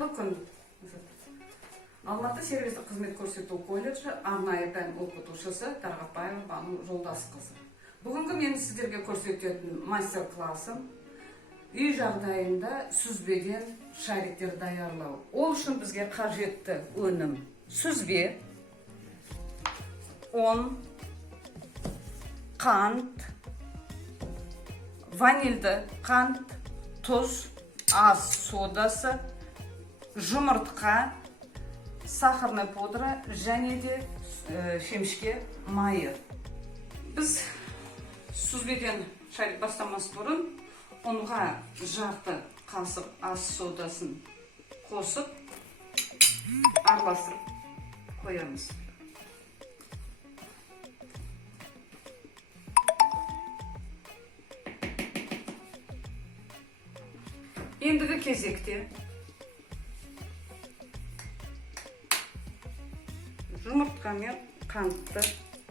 Kun Алматы сервистік қызмет көрсету колледжі арнайы пән оқытушысы Тарғатбаева Бану Жолдасқызы. Бүгінгі мен сіздерге көрсететін мастер-классым үй жағдайында сүзбеден шариктер даярлау. Ол үшін бізге қажетті өнім сүзбе, ұн, қант, ванильді қант, тұз, ас содасы, жұмыртқа, сахарный пудра және де шемішке майы. Біз сүзбеден шарик бастамас бұрын ұнға жарты қасық ас содасын қосып араластырып қоямыз. Ендігі кезекте жұмыртқа мен қантты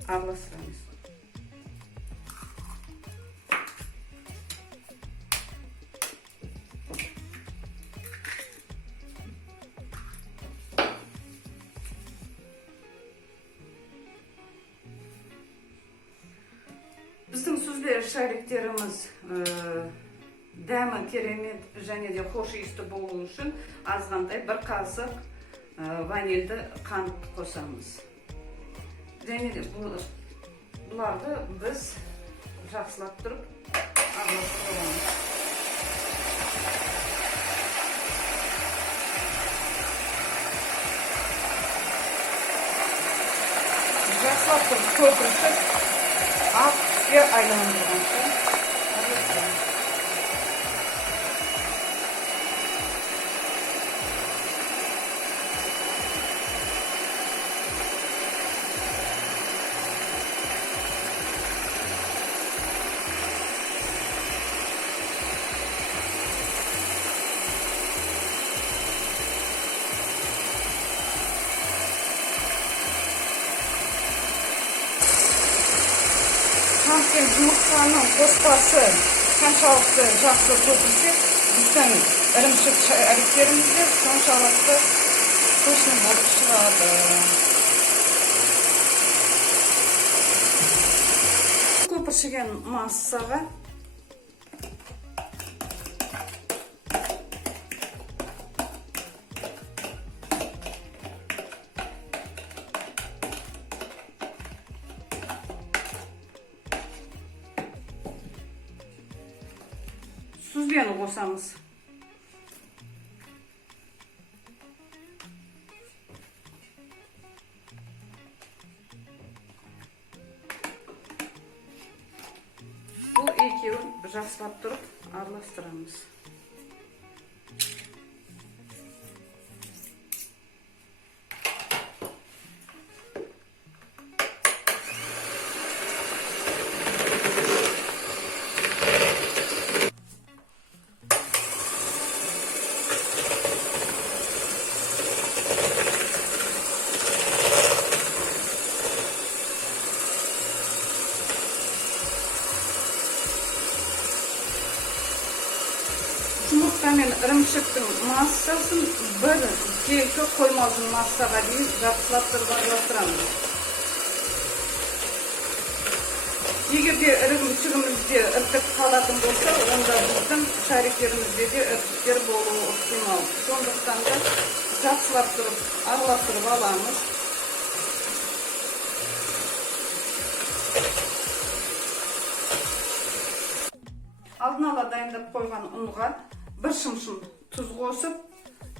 араластырамыз. Біздің сүзбе шариктеріміз дәмі керемет және де хош иісті болу үшін азғандай бір қасық ванильді қант қосамыз. Және де бұларды біз жақсылап тұрып араластырамыз. Жақсылап тұрып көпіртіп ақ түске айналдырғанша араластырамыз. Қант пен жұмыртқаның қоспасы қаншалықты жақсы көпірсе, біздің ірімшік шариктеріміз де соншалықты сочный болып шығады. Көпіршіген массаға сүзбені қосамыз. Бұл екеуін жақсылап тұрып араластырамыз. Жұмыртқа мен ірімшіктің массасын бір келкі қоймалдың массаға дейін жақсылап тұрып араластырамыз. Егер де ірімшігімізде іртік қалатын болса, онда біздің шариктерімізде де іртіктер болуы ықтимал. Сондықтан да жақсылап тұрып араластырып аламыз. Алдын ала дайындап қойған ұнға бір шымшым тұз қосып,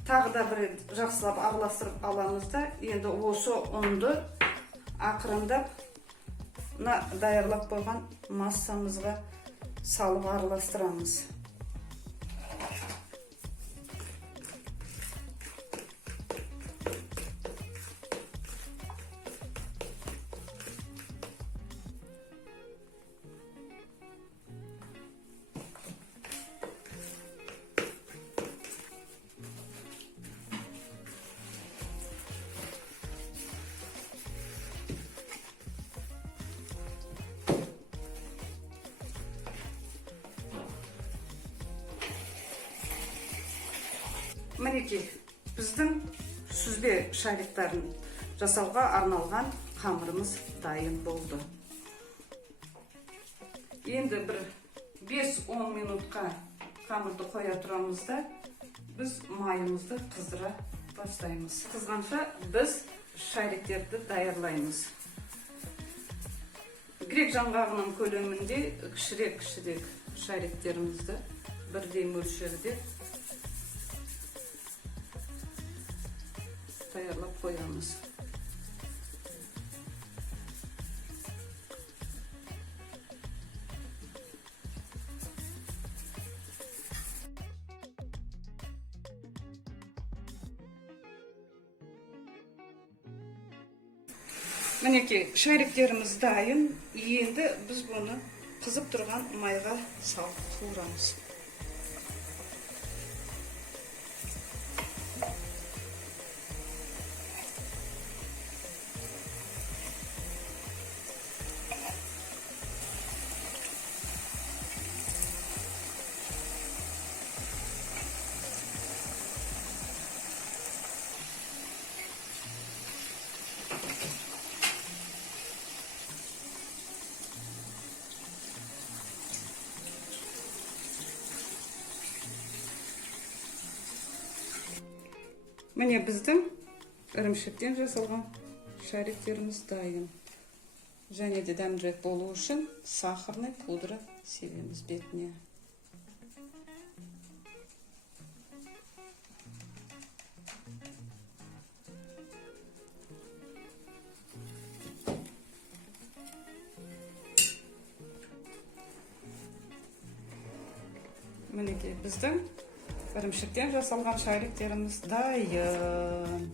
тағы да бір жақсылап араластырып аламыз да, енді осы ұнды ақырындап даярлап қойған массамызға салып араластырамыз. Мінекей Біздің сүзбе шариктарын жасауға арналған қамырымыз дайын болды. Енді бір 5-10 минутқа қамырды қоя тұрамыз да, біз майымызды қыздыра бастаймыз. Қызғанша біз шариктерді даярлаймыз. Грек жаңғағының көлемінде кішірек шариктерімізді бірдей мөлшерде даярлап қоямыз. Мінекей, шариктеріміз дайын. Енді біз бұны қызып тұрған майға салып қуырамыз. Міне біздің ірімшіктен жасалған шариктеріміз дайын. Және де дәмдірек болу үшін сахарный пудра себеміз бетіне. Мінекей біздің ірімшіктен жасалған шариктеріміз дайын.